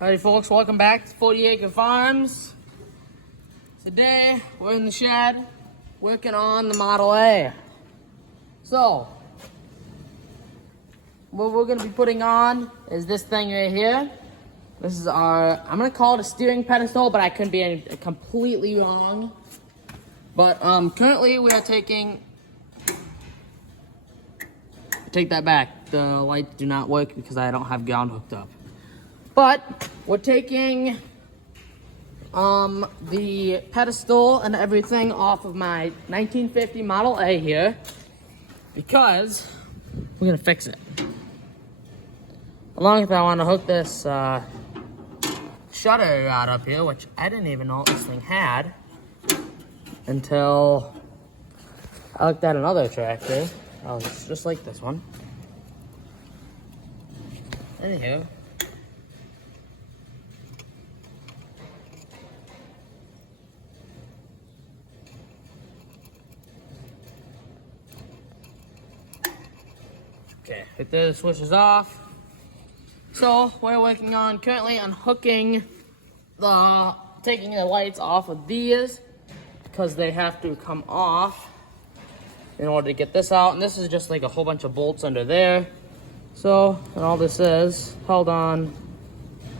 Alrighty folks, welcome back to 40 Acre Farms. Today, we're in the shed, working on the Model A. So, what we're gonna be putting on is this thing right here. This is our, I'm gonna call it a steering pedestal, but I could be completely wrong. But currently we are take that back. The lights do not work because I don't have ground hooked up. But we're taking the pedestal and everything off of my 1950 Model A here because we're gonna fix it. Along with that, I want to hook this shutter rod up here, which I didn't even know this thing had until I looked at another tractor. Oh, it's just like this one. Anywho. Okay, right there, the switch is off. So, we're working on currently unhooking taking the lights off of these because they have to come off in order to get this out. And this is just like a whole bunch of bolts under there. So, and all this is held on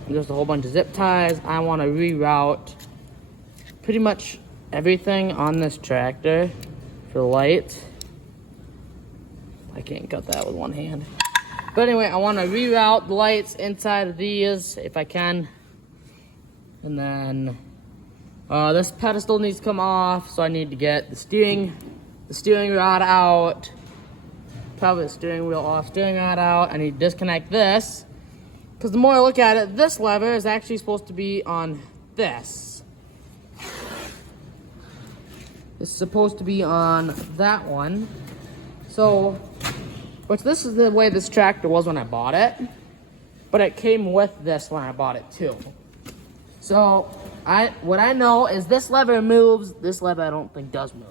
just a whole bunch of zip ties. I want to reroute pretty much everything on this tractor for the lights. I can't cut that with one hand. But anyway, I want to reroute the lights inside of these if I can. And then this pedestal needs to come off, so I need to get the steering rod out. Probably the steering wheel off, steering rod out. I need to disconnect this. Because the more I look at it, this lever is actually supposed to be on this. It's supposed to be on that one. So, which this is the way this tractor was when I bought it, but it came with this when I bought it too. So, what I know is this lever moves, this lever I don't think does move.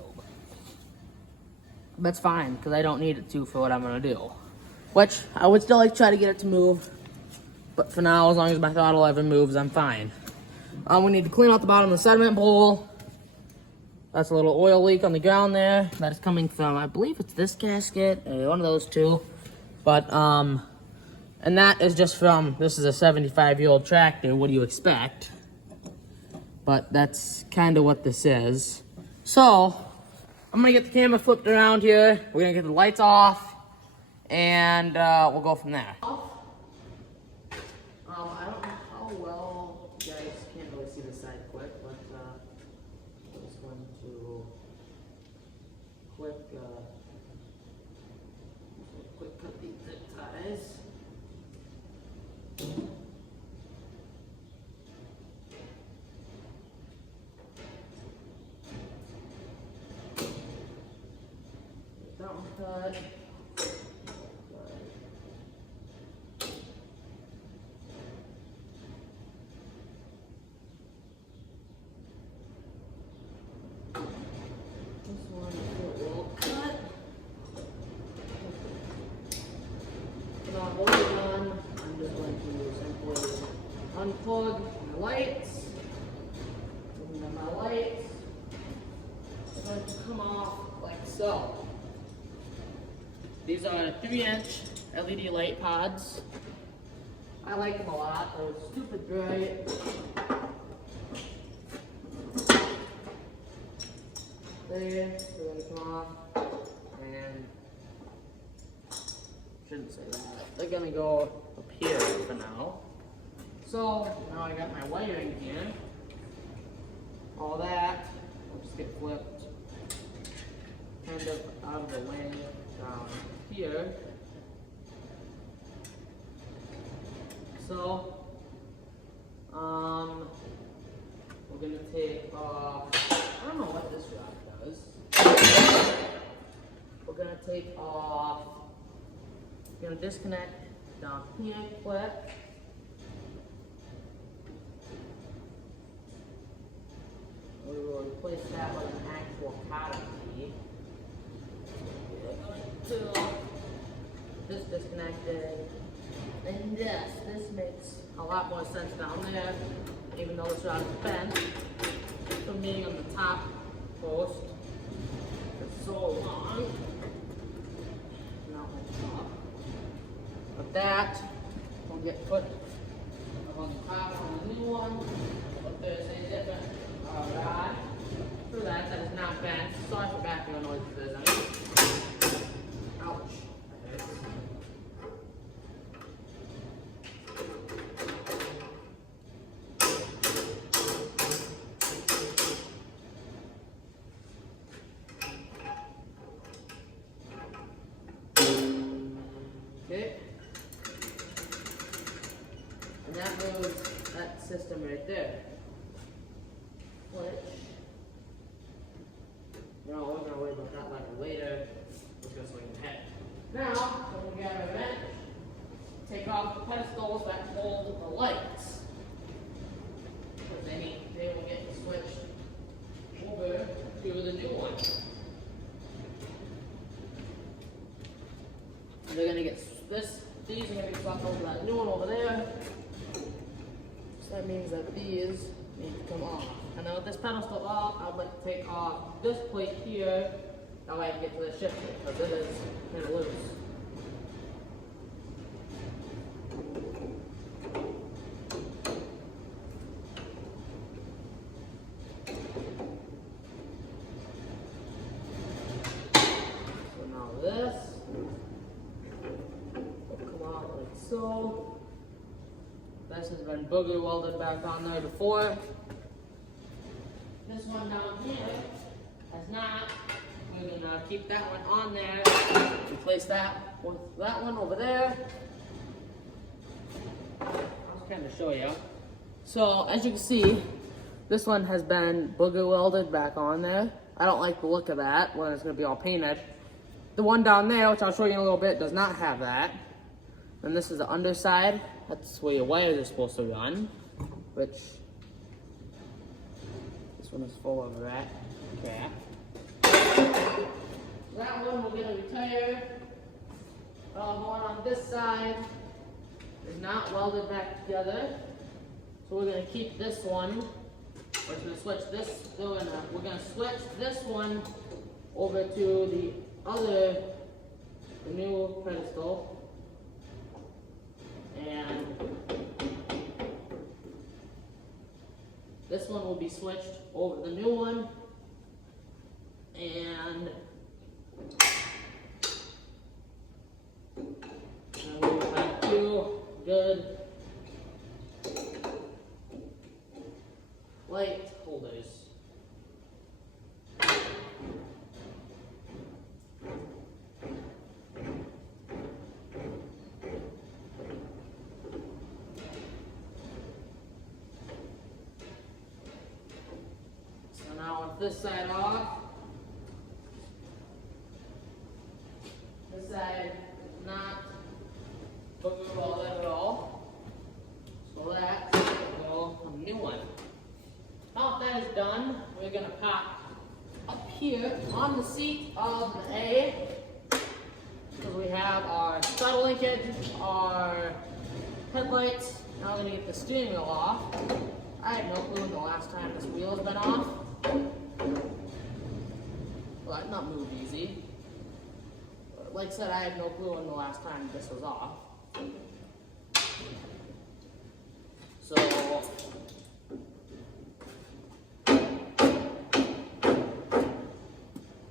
That's fine, because I don't need it to for what I'm gonna do. Which, I would still like to try to get it to move, but for now, as long as my throttle lever moves, I'm fine. We need to clean out the bottom of the sediment bowl. That's a little oil leak on the ground there. That is coming from, I believe it's this gasket, or one of those two. But, and that is just from, this is a 75-year-old tractor. What do you expect? But that's kind of what this is. So, I'm gonna get the camera flipped around here. We're gonna get the lights off, and we'll go from there. I don't know how well you guys can't really see the side quick, but I'm just going to quick cut these zip ties. That one cut. Unplug my lights, and then my lights are going to come off like so. These are 3-inch LED light pods. I like them a lot. They're stupid bright. They're going to come off, and shouldn't say that. They're going to go up here for now. So, now I got my wiring here. All that will just get flipped kind of out of the way down here. So, we're gonna take off, I don't know what this rod does. We're gonna take off, we're gonna disconnect down here quick. We will replace that with an actual cotter key. This disconnected. And yes, this makes a lot more sense down there, even though this rod is bent from being on the top post for so long. Not on top. But that will get put on the top on the new one. But there's a different rod for that is not bent. Sorry for background noise if there's any. Ouch. That hurts. Okay. And that moves that system right there. Which, no, we're gonna worry about that lever later. We're just swing ahead. Now, we're gonna grab our wrench, take off the pedestals that hold the lights. Because they will get switched over to the new one. And they're gonna get these are gonna be swapped over to that new one over there. So that means that these need to come off. And then with this pedestal off, I'd like to take off this plate here. That way I can get to the shifter, because it is kind of loose. So now this will come out like so. This has been booger welded back on there before. This one down here has not. We're gonna keep that one on there. Replace that with that one over there. I'll kind of show you. So as you can see, this one has been booger welded back on there. I don't like the look of that when it's gonna be all painted. The one down there, which I'll show you in a little bit, does not have that. And this is the underside. That's where your wires are supposed to run, which this one is full of rat cap. That one we're going to retire. The one on this side is not welded back together. So we're going to keep this one. We're going to switch this. We're going to switch this one over to the new pedestal. And this one will be switched over the new one. And we'll have two good light holders. So now with this side off, this side is not booger welded at all. So that's a new one. Now that is done, we're going to pop up here on the seat of the A, because we have our throttle linkage, our headlights. Now we're going to get the steering wheel off. I have no clue when the last time this wheel has been off. Well, that's not moved easy. Like I said, I have no clue when the last time this was off. So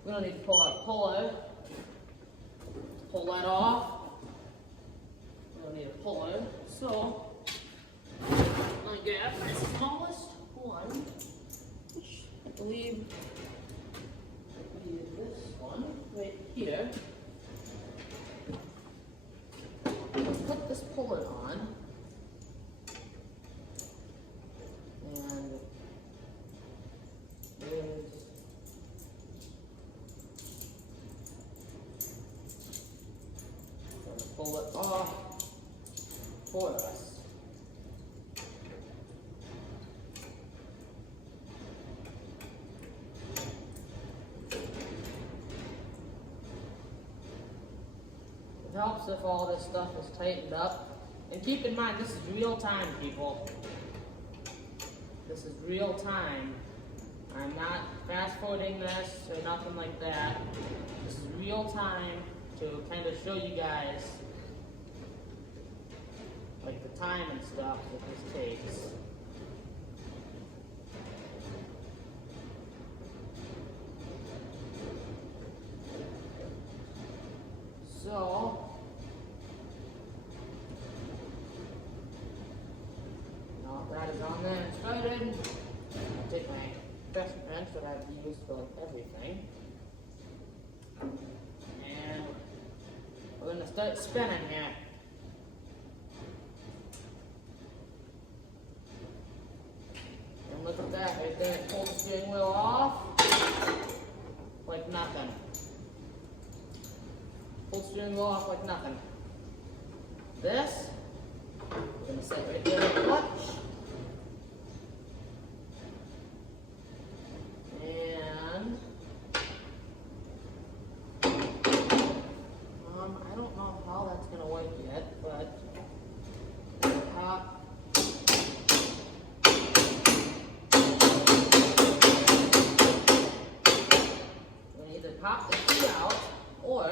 we don't need to pull our puller. Pull that off. We don't need a puller. So I'm gonna grab my smallest one, which I believe is this one right here. Put this puller on, and there's going to pull it off for us. It helps if all this stuff is tightened up And keep in mind, this is real time, people. This is real time. I'm not fast forwarding this or nothing like that. This is real time to kind of show you guys like the time and stuff that this takes. So, now that is on there and started, I'll take my best wrench that I've used for like everything, and we're going to start spinning here. And look at that right there, pull the steering wheel off like nothing. Pull the steering wheel off like nothing. This, we're going to set right there with the clutch. And I don't know how that's going to work yet, but we either pop the key out or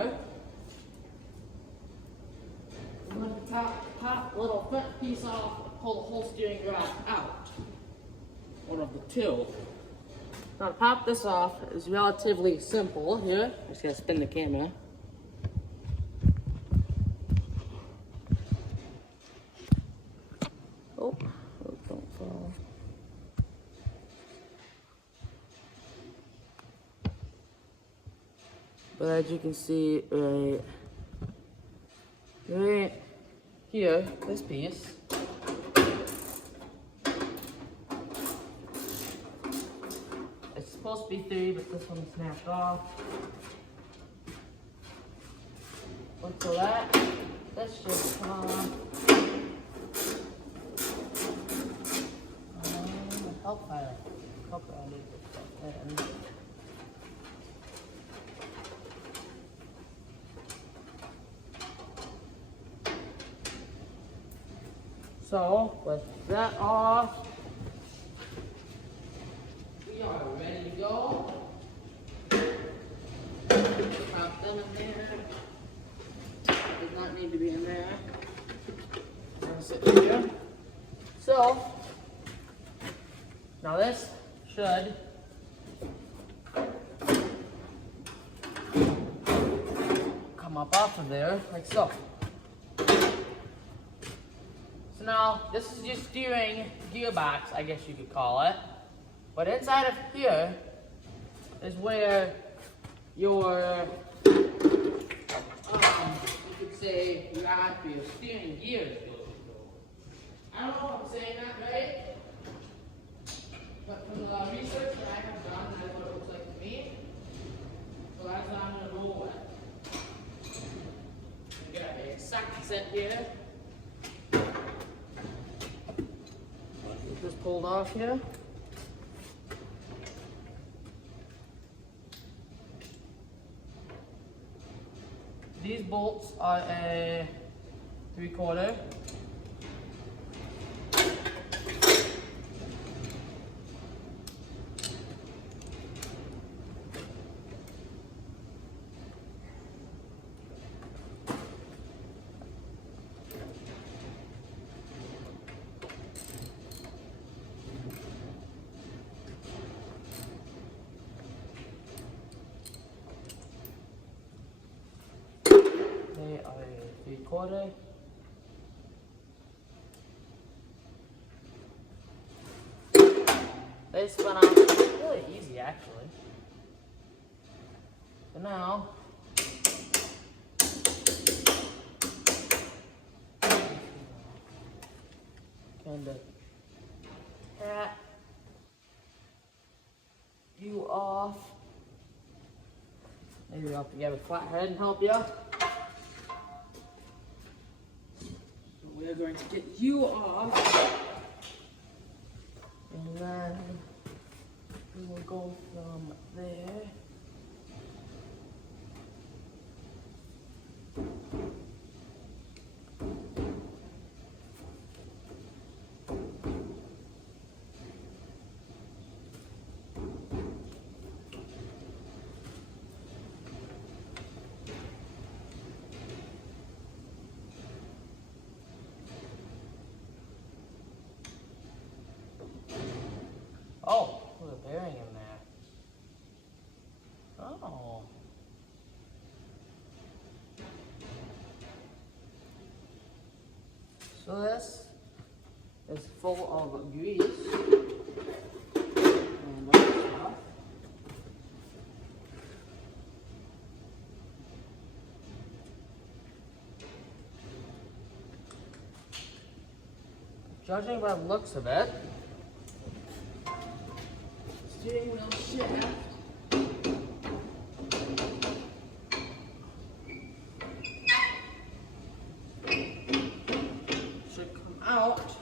I'm going to pop the little front piece off and pull the whole steering rod out. One of the two. Now to pop this off is relatively simple here. I'm just going to spin the camera. Oh, don't fall. But as you can see right here, this piece, it's supposed to be 3, but this one snapped off. Look for that. This should come on. Help I need this stuff in. So, with that off, we are ready to go. Pop them in there. Does not need to be in there. I'm gonna sit here. So, now this should come up off of there, like so. So now, this is your steering gearbox, I guess you could call it. But inside of here is where your, you could say, rod for your steering gears goes. I don't know if I'm saying that right, but from the research that I have done, that's what it looks like to me. So that's what I'm going to roll with. We got a second set here. Just pulled off here. These bolts are a 3/4. They are a 3/4. They spun out really easy, actually. So now, kind of pat you off. Maybe I'll have to get a flathead and help you. We're going to get you off, and then we will go from there. So this is full of grease and other stuff. Judging by the looks of it, steering wheel shift should come out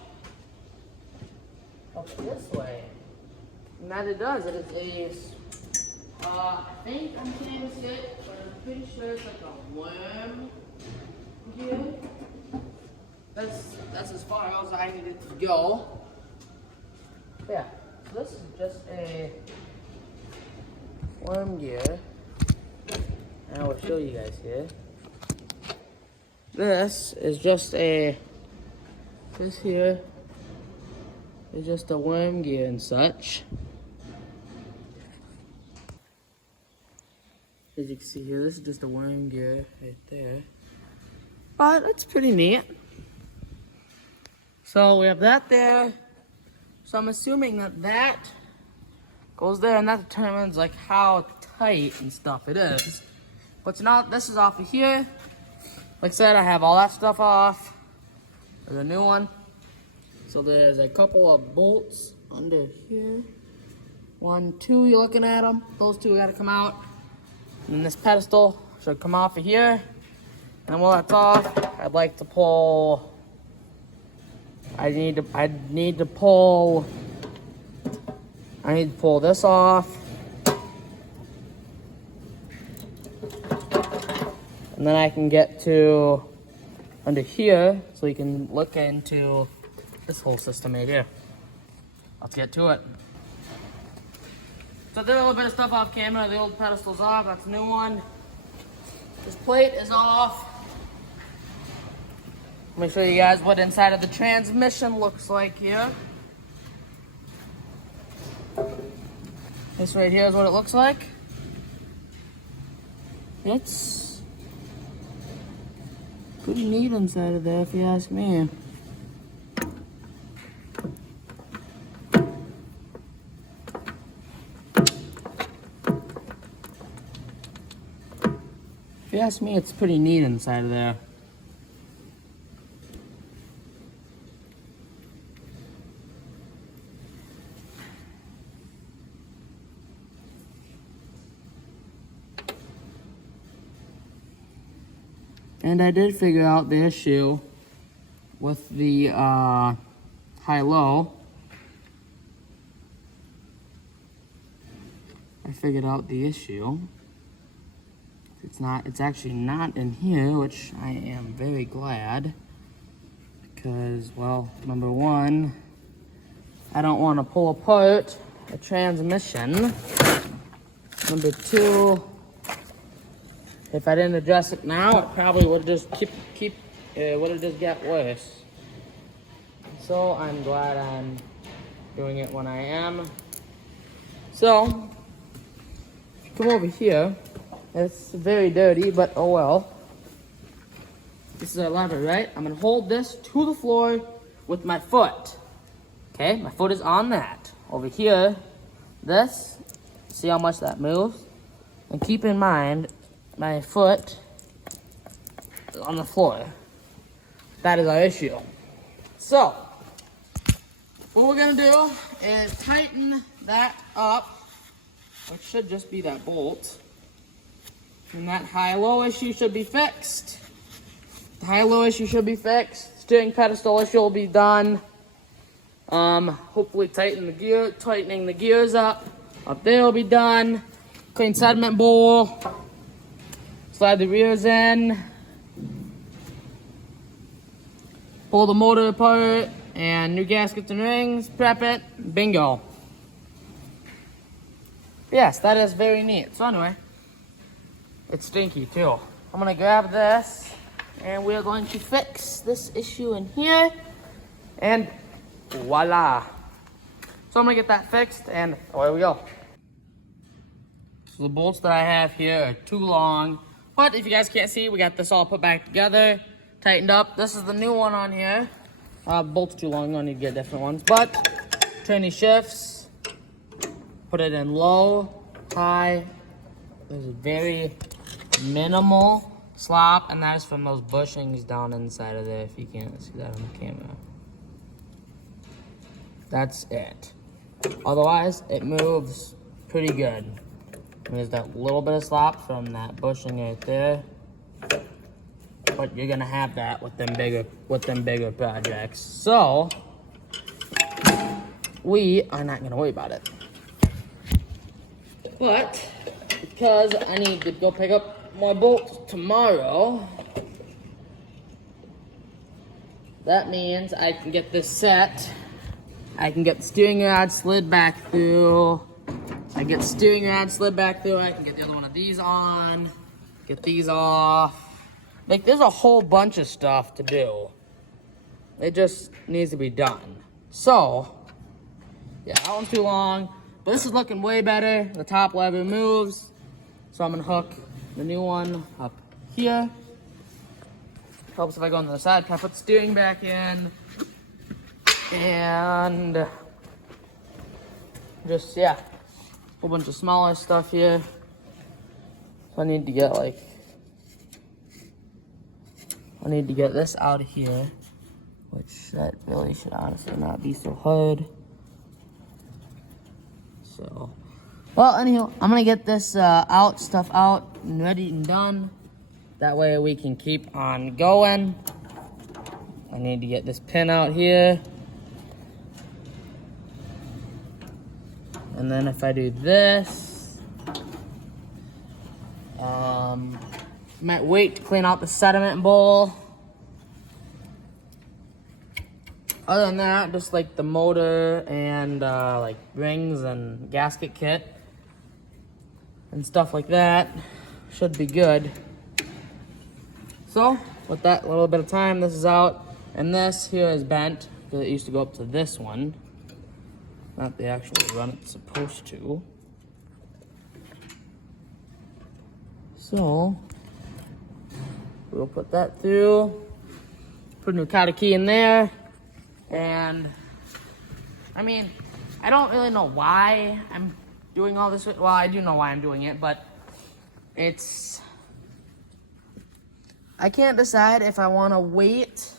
up this way. And that it does. It is a, I think I'm can't see it, but I'm pretty sure it's like a worm gear. That's as far as I need it to go. Yeah, so this is just a worm gear. And I will show you guys here. This is just a, this here is just a worm gear and such. As you can see here, this is just a worm gear right there. But it's pretty neat. So we have that there. So I'm assuming that that goes there, and that determines like how tight and stuff it is. But now this is off of here. Like I said, I have all that stuff off. There's a new one. So there's a couple of bolts under here. 1, 2, you're looking at them. Those two gotta come out. And then this pedestal should come off of here. And while that's off, I'd like to pull. I need to pull this off. And then I can get to under here so we can look into this whole system right here. Let's get to it. So there's a little bit of stuff off camera. The old pedestal's off, that's a new one. This plate is off. Let me show you guys what inside of the transmission looks like here. This right here is what it looks like. It's pretty neat inside of there, if you ask me. If you ask me, it's pretty neat inside of there. And I did figure out the issue with the high-low. I figured out the issue. It's actually not in here, which I am very glad. Because, well, number one, I don't want to pull apart a transmission. Number two, if I didn't address it now, it probably would have just would have just got worse. So I'm glad I'm doing it when I am. So, if you come over here, it's very dirty, but oh well. This is our lever, right? I'm gonna hold this to the floor with my foot. Okay, my foot is on that. Over here, this, see how much that moves? And keep in mind, my foot is on the floor. That is our issue. So, what we're gonna do is tighten that up, which should just be that bolt. And that high-low issue should be fixed. The high-low issue should be fixed. Steering pedestal issue will be done. Hopefully tightening the gears up. Up there will be done. Clean sediment bowl. Slide the rears in. Pull the motor apart. And new gaskets and rings. Prep it. Bingo. Yes, that is very neat. So anyway, it's stinky too. I'm gonna grab this and we're going to fix this issue in here. And voila. So I'm gonna get that fixed and away we go. So the bolts that I have here are too long. But if you guys can't see, we got this all put back together, tightened up. This is the new one on here. Bolts too long, I need to get different ones. But turn these shifts, put it in low, high. There's a very minimal slop, and that is from those bushings down inside of there, if you can't see that on the camera. That's it. Otherwise, it moves pretty good. There's that little bit of slop from that bushing right there. But you're gonna have that with them bigger projects. So we are not gonna worry about it. But because I need to go pick up my bolts tomorrow, that means I can get this set. I can get the steering rod slid back through. I get the steering rod slid back through. I can get the other one of these on. Get these off. Like, there's a whole bunch of stuff to do. It just needs to be done. So, yeah, that one's too long. But this is looking way better. The top lever moves. So I'm gonna hook the new one up here. Helps if I go on the other side. Can I put the steering back in? And just, yeah, a whole bunch of smaller stuff here. So I need to get this out of here, which that really should honestly not be so hard. So, well, anyhow, I'm gonna get this stuff out and ready and done. That way we can keep on going. I need to get this pin out here. And then if I do this, might wait to clean out the sediment bowl. Other than that, just like the motor and like rings and gasket kit and stuff like that should be good. So with that little bit of time, this is out, and this here is bent because it used to go up to this one. Not the actual run it's supposed to. So we'll put that through, put a new cotter key in there, and I mean, I don't really know why I'm doing all this. Well, I do know why I'm doing it, but I can't decide if I want to wait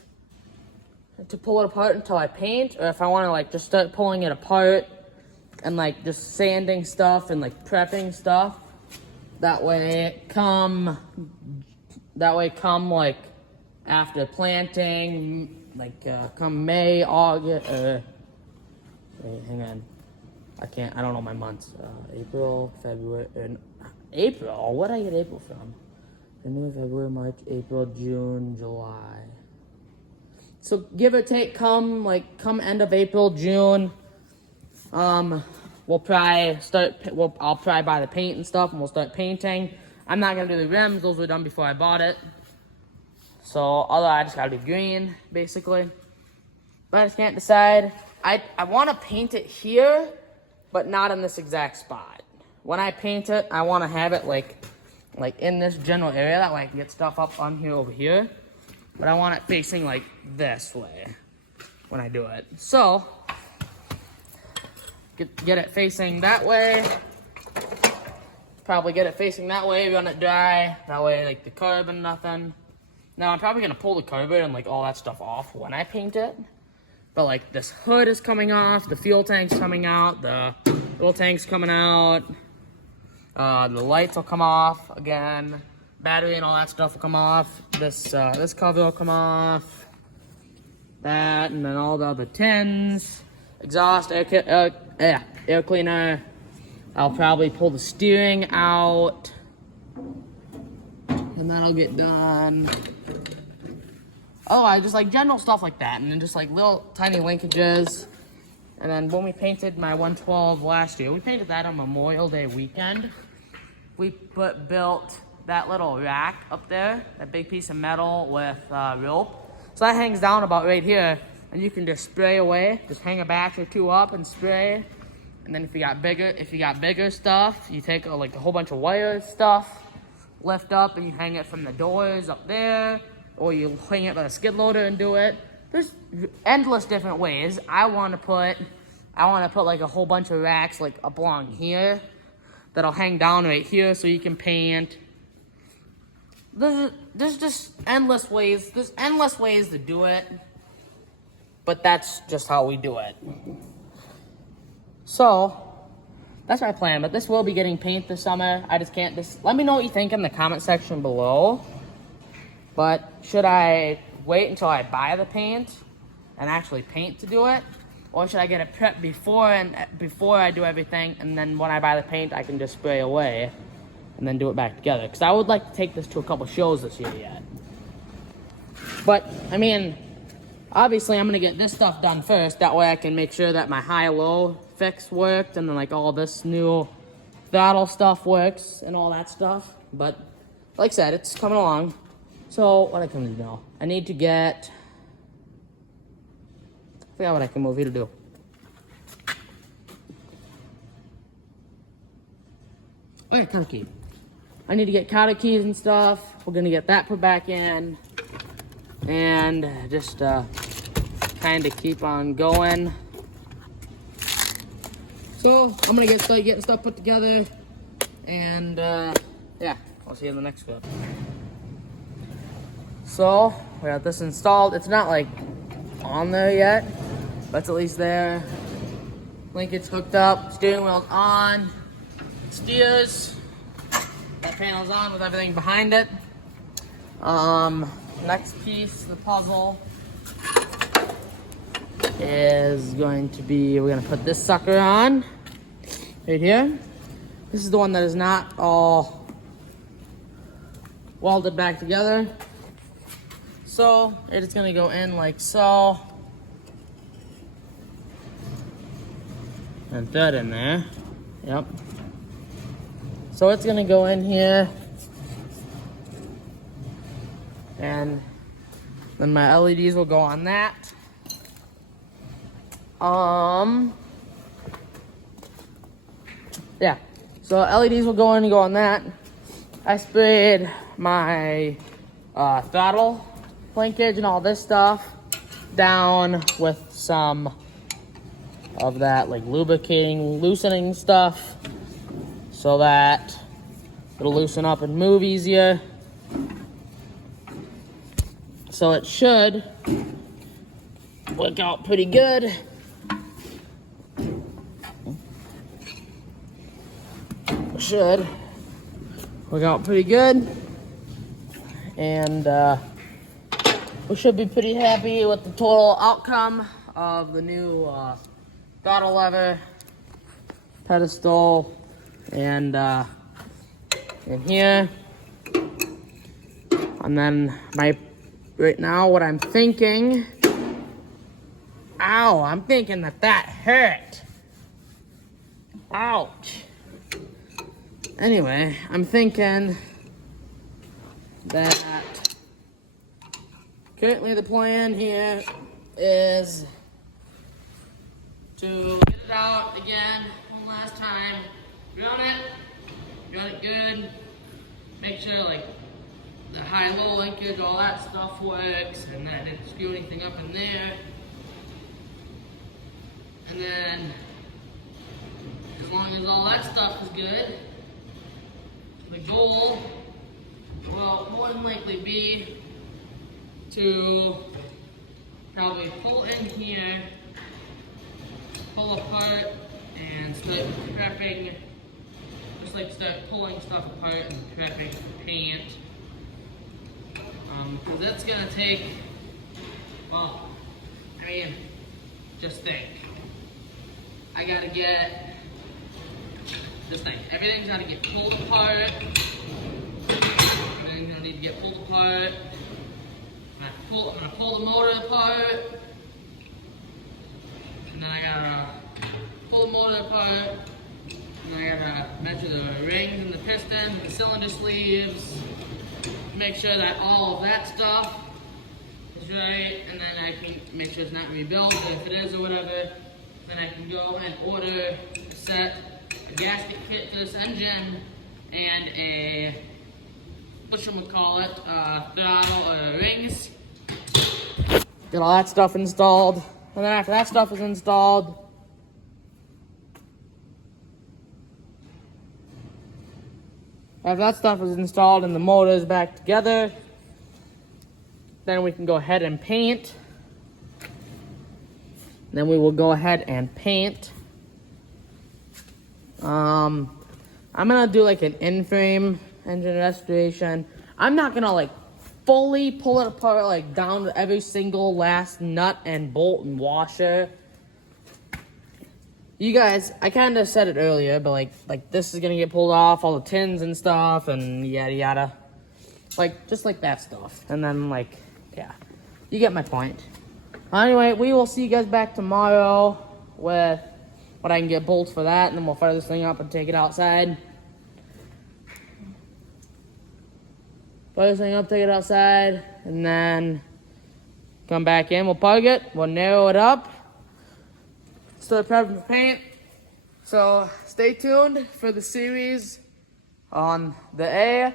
to pull it apart until I paint, or if I want to like just start pulling it apart and like just sanding stuff and like prepping stuff. That way come like after planting, like come May, August, wait, hang on. I don't know my months. April, February, April? Where did I get April from? January, February, March, April, June, July. So give or take, come end of April, June, I'll probably buy the paint and stuff, and we'll start painting. I'm not gonna do the rims; those were done before I bought it. So otherwise, I just gotta do green, basically. But I just can't decide. I want to paint it here, but not in this exact spot. When I paint it, I want to have it like in this general area. That way I can get stuff up on here over here. But I want it facing like this way when I do it. So get it facing that way. Probably get it facing that way, run it dry. That way, like the curb and nothing. Now I'm probably gonna pull the curb and like all that stuff off when I paint it. But like this hood is coming off, the fuel tank's coming out, the fuel tank's coming out. The lights will come off again. Battery and all that stuff will come off. This cover will come off. That, and then all the other tins. Exhaust, air cleaner. I'll probably pull the steering out. And that'll get done. Otherwise, just like general stuff like that. And then just like little tiny linkages. And then when we painted my 112 last year, we painted that on Memorial Day weekend. We built that little rack up there, that big piece of metal with rope. So that hangs down about right here, and you can just spray away. Just hang a batch or two up and spray. And then if you got bigger stuff, you take like a whole bunch of wire stuff, lift up, and you hang it from the doors up there, or you hang it with a skid loader and do it. there's endless different ways. I want to put like a whole bunch of racks like up along here that'll hang down right here so you can paint. There's just endless ways. There's endless ways to do it, but that's just how we do it. So that's my plan. But this will be getting paint this summer. I just can't. Let me know what you think in the comment section below. But should I wait until I buy the paint and actually paint to do it, or should I get it prepped before I do everything, and then when I buy the paint, I can just spray away and then do it back together? Because I would like to take this to a couple shows this year yet. But, I mean, obviously I'm going to get this stuff done first. That way I can make sure that my high-low fix worked, and then like all this new throttle stuff works and all that stuff. But, like I said, it's coming along. So, what I can do now, I need to get, I forgot what I can move here to do. Oh yeah, counter key. I need to get counter keys and stuff. We're gonna get that put back in. And just kind of keep on going. So, I'm gonna start getting stuff put together. And yeah, I'll see you in the next clip. So, we got this installed. It's not like on there yet, but it's at least there. Linkage hooked up, steering wheel's on, steers. That panel's on with everything behind it. Next piece of the puzzle is going to be, we're gonna put this sucker on right here. This is the one that is not all welded back together. So it's gonna go in like so. And that in there. Yep. So it's gonna go in here. And then my LEDs will go on that. Yeah. So LEDs will go in and go on that. I sprayed my throttle linkage and all this stuff down with some of that like lubricating, loosening stuff so that it'll loosen up and move easier. So it should work out pretty good. Should work out pretty good. And we should be pretty happy with the total outcome of the new throttle lever, pedestal, and in here. And then right now what I'm thinking, ow, I'm thinking that hurt. Ouch. Anyway, I'm thinking that currently the plan here is to get it out again one last time, run it good, make sure like the high-low linkage, all that stuff works, and that I didn't screw anything up in there. And then, as long as all that stuff is good, the goal will more than likely be to probably pull in here, pull apart, and start prepping, just like start pulling stuff apart and prepping paint. Because that's gonna take, well, I mean, just think. I gotta get this thing. Everything's gotta get pulled apart. Everything's gonna need to get pulled apart. I'm gonna pull the motor apart. And then I gotta pull the motor apart. And I gotta measure the rings and the pistons, the cylinder sleeves. Make sure that all of that stuff is right, and then I can make sure it's not rebuilt, or if it is or whatever, then I can go and order a set, a gasket kit for this engine, and a, whatchamacallit, throttle or rings. Get all that stuff installed. And then after that stuff is installed, and the motor is back together, then we can go ahead and paint. Then we will go ahead and paint. I'm gonna do like an in-frame engine restoration. I'm not gonna like fully pull it apart, like down to every single last nut and bolt and washer. You guys, I kind of said it earlier, but like this is gonna get pulled off, all the tins and stuff, and yada yada, like just like that stuff. And then like, yeah, you get my point. Anyway, we will see you guys back tomorrow with what I can get bolts for that, and then we'll fire this thing up and take it outside. Fire this thing up, take it outside, and then come back in. We'll plug it, we'll narrow it up, start prepping for paint. So stay tuned for the series on the A.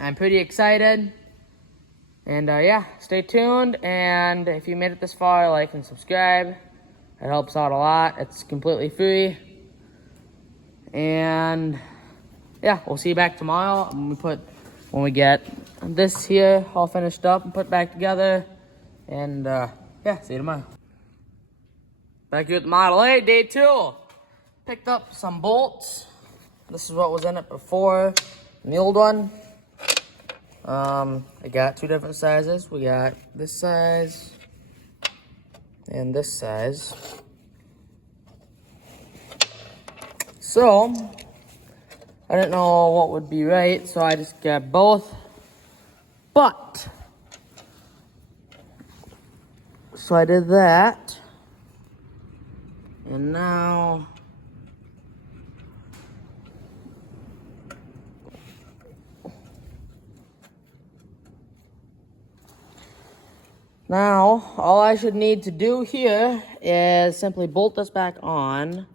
I'm pretty excited. And yeah, stay tuned. And if you made it this far, like and subscribe. It helps out a lot. It's completely free. And yeah, we'll see you back tomorrow when we get this here all finished up and put back together. And yeah, see you tomorrow. Back here at the Model A, day 2. Picked up some bolts. This is what was in it before, in the old one. I got 2 different sizes. We got this size and this size. So, I didn't know what would be right, so I just got both. But, so I did that. And now, all I should need to do here is simply bolt this back on.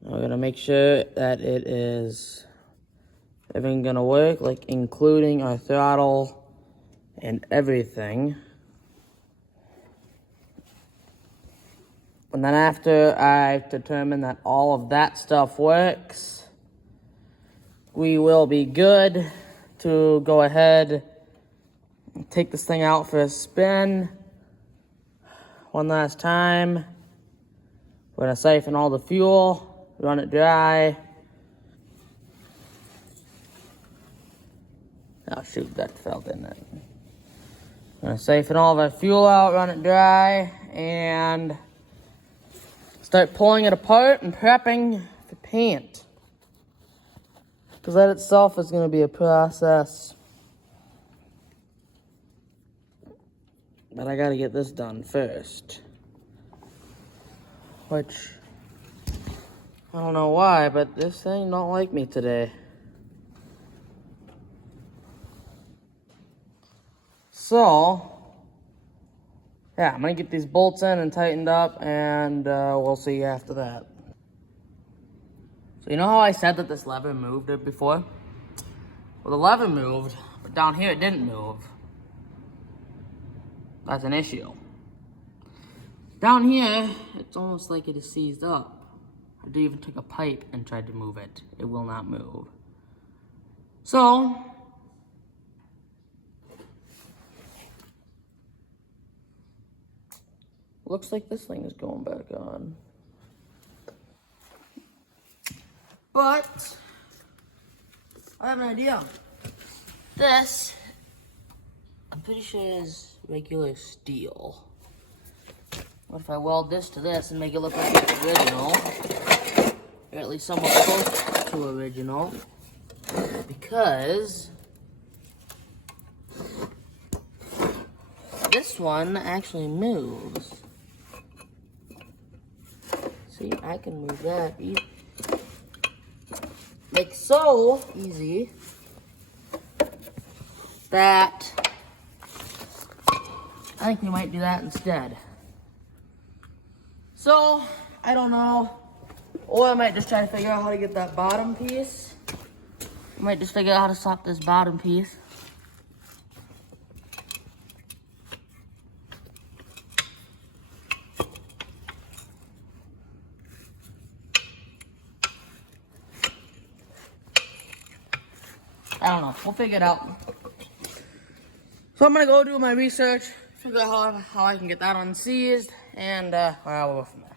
We're gonna make sure that it is everything gonna work, like including our throttle and everything. And then after I've determined that all of that stuff works, we will be good to go ahead and take this thing out for a spin one last time. We're gonna siphon all the fuel, run it dry. Oh shoot, that fell, didn't it? We're gonna siphon all of our fuel out, run it dry, and start pulling it apart and prepping for paint. Because that itself is gonna be a process. But I gotta get this done first. Which, I don't know why, but this thing don't like me today. So, yeah, I'm gonna get these bolts in and tightened up, and we'll see you after that. So you know how I said that this lever moved it before? Well, the lever moved, but down here it didn't move. That's an issue. Down here, it's almost like it is seized up. I even took a pipe and tried to move it. It will not move. So, looks like this thing is going back on. But, I have an idea. This, I'm pretty sure is regular steel. What if I weld this to this and make it look like it's original? Or at least somewhat close to original. Because this one actually moves. See, I can move that like so easy that I think we might do that instead. So, I don't know. Or I might just try to figure out how to get that bottom piece. I might just figure out how to slop this bottom piece. I don't know. We'll figure it out. So I'm gonna go do my research, figure out how I can get that unseized, and we'll go from there.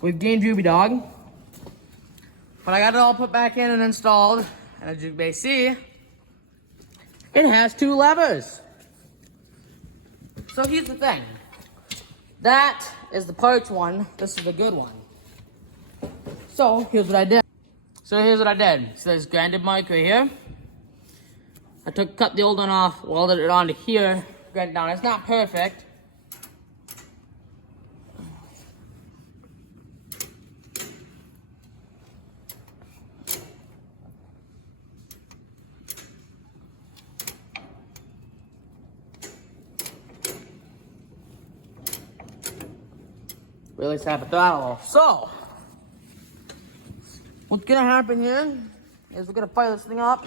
We've gained Ruby Dog, but I got it all put back in and installed, and as you may see, it has 2 levers. So here's the thing. That is the parts one. This is the good one. So here's what I did. So there's grounded mic right here. I cut the old one off, welded it onto here, ground down. It's not perfect. Really tap it throttle. So, what's gonna happen here is we're gonna fire this thing up.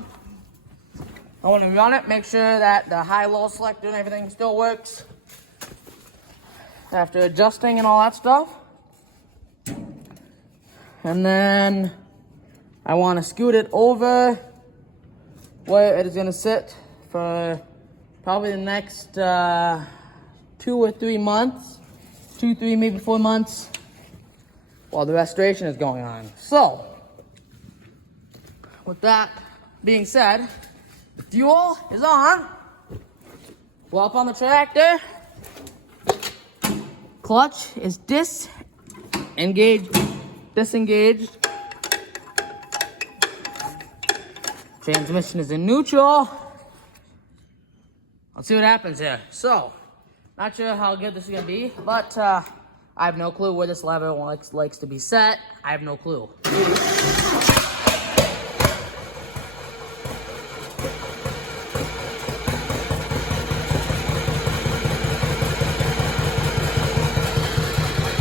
I want to run it, make sure that the high-low selector and everything still works after adjusting and all that stuff. And then I want to scoot it over where it is going to sit for probably the next 2 or 3 months. 2, 3, maybe 4 months while the restoration is going on. So, with that being said, the fuel is on. Pull up on the tractor. Clutch is disengaged. Transmission is in neutral. Let's see what happens here. So, not sure how good this is gonna be, but I have no clue where this lever likes to be set. I have no clue.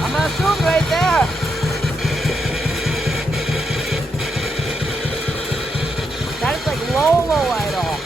I'm gonna assume right there. That is like low idle.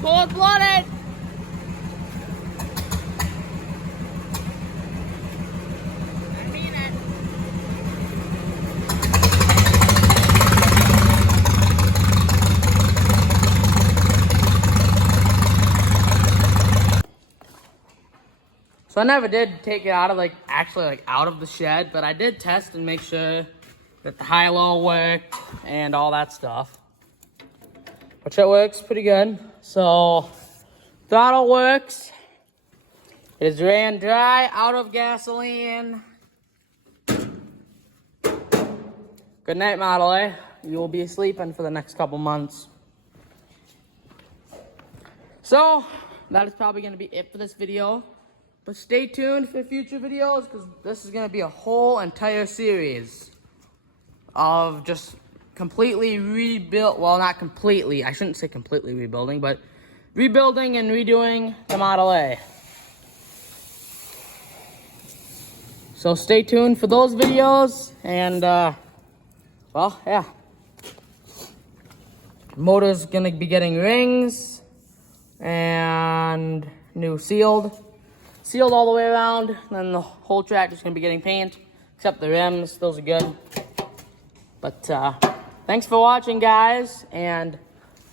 Cold-blooded. I mean it. So I never did take it out of actually out of the shed, but I did test and make sure that the high-low worked and all that stuff. Which it works pretty good. So throttle works. It is ran dry, out of gasoline. Good night, Model A. You will be sleeping for the next couple months. So that is probably going to be it for this video. But stay tuned for future videos, because this is going to be a whole entire series of just completely rebuilt. Well, not completely. I shouldn't say completely rebuilding, but rebuilding and redoing the Model A. So stay tuned for those videos. And, well, yeah. Motor's going to be getting rings and new sealed all the way around. Then the whole tractor's gonna be getting paint, except the rims. Those are good. But thanks for watching, guys, and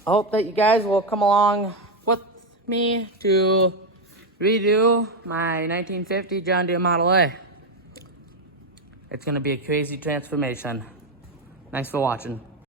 I hope that you guys will come along with me to redo my 1950 John Deere Model A. It's gonna be a crazy transformation. Thanks for watching.